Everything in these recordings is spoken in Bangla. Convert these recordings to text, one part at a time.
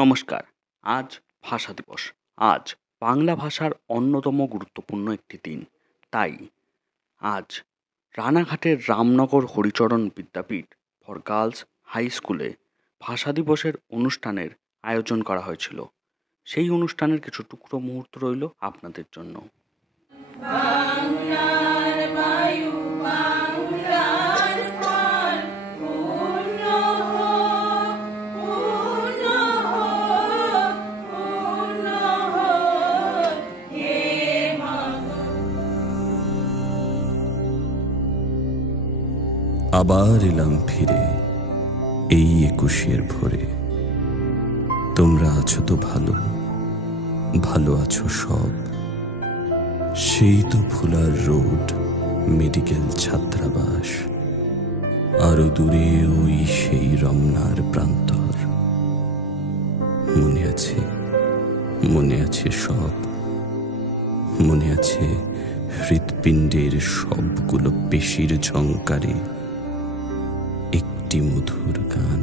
নমস্কার। আজ ভাষা দিবস। আজ বাংলা ভাষার অন্যতম গুরুত্বপূর্ণ একটি দিন। তাই আজ রানাঘাটের রামনগর হরিচরণ বিদ্যাপীঠ ফর গার্লস হাই স্কুলে ভাষা দিবসের অনুষ্ঠানের আয়োজন করা হয়েছিল। সেই অনুষ্ঠানের কিছু টুকরো মুহূর্ত রইল আপনাদের জন্য। বাংলার বায়ু বাংলার ফল পূর্ণ হোক, পূর্ণ হোক, পূর্ণ হোক, হে মাগো। আবার এলাম ফিরে এই ২১-এর ভোরে। তোমরা আছো তো ভালো, ভালো আছো সব। সেই তো ফুলার রোড, মেডিকেল ছাত্রাবাস, আরো দূরে ওই সেই রমনার প্রান্তর। মনে আছে, মনে আছে সব। মনে আছে হৃৎপিণ্ডের সবগুলো পেশির ঝংকারে একটি মধুর গান।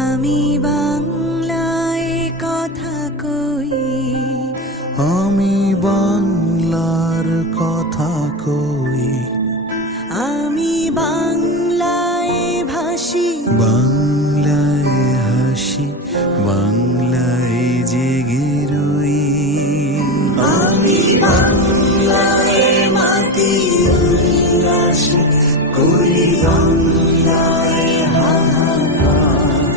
আমি বাংলায় কথা কই, আমি বাংলার কথা কই, আমি বাংলায় ভাসি, বাংলায় হাসি, বাংলায় জেগে রই। আমি বাংলায় মাটি উল্লাসী করি, বাংলায় হাহাকার।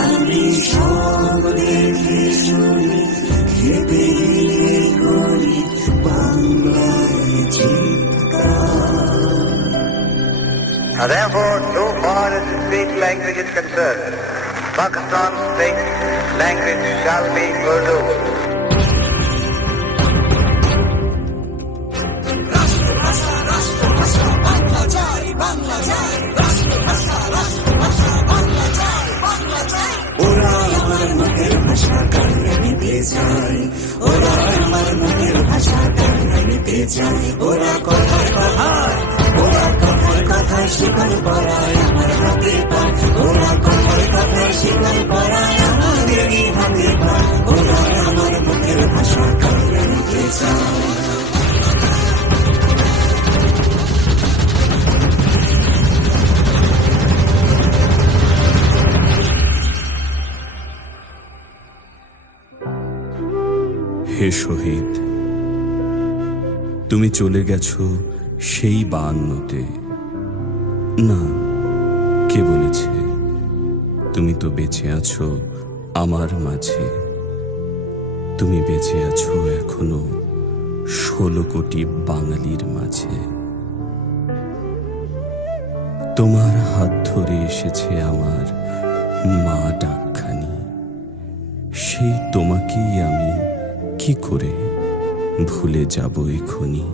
আমি সব দেখে শুনি, খেতে গিয়ে করি বাংলায় চিৎকার। Therefore, so far as the state language is concerned, Pakistan's state language shall be Urdu. ওরা আমার মুখের ভাষা কানে নিতে চায়, ওরা আমার মুখের ভাষা কানে নিতে চায়। ওরা কথায় কথায়, ওরা কথায় কথায় শিকল পরায় আমার হাতে পায়। ওরা কথায় কথায় শিকল পরায় আমাদের হাতে পায়। ওরা আমার মুখের ভাষা কানে নিতে চায়। হে শহীদ, তুমি চলে গেছো সেই ৫২-তে। না, কে বলেছে? তুমি তো বেঁচে আছো আমার মাঝে। তুমি বেঁচে আছো এখনো ১৬ কোটি বাঙালির মাঝে। তোমার হাত ধরে এসেছে আমার মা ডাকখানি। সেই তোমাকেই আমি কি করে ভুলে যাব এখনই।